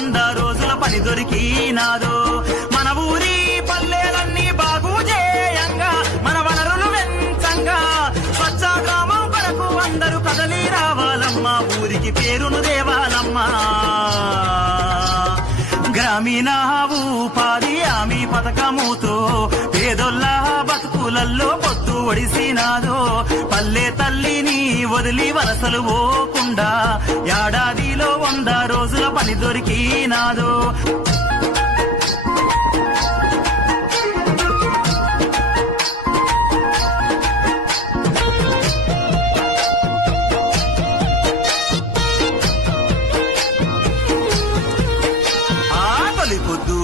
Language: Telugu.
100 రోజుల పని దొరికినాదో మన ఊరి పల్లెలన్నీ బాగు చేయంగా మన వనరులు వెంచంగా స్వచ్ఛ గ్రామం కొరకు అందరూ కదలి రావాలమ్మా ఊరికి పేరును దేవాలమ్మా గ్రామీణ ఉపాధి హామీ పథకముతో పేదొల్ల బతుకులల్లో పొద్దు ఒడిసినాదో పల్లె తల్లిని వదిలి వలసలు పోకుండా ఏడాదిలో 100 రోజుల పని దొరికినాదో పొద్దు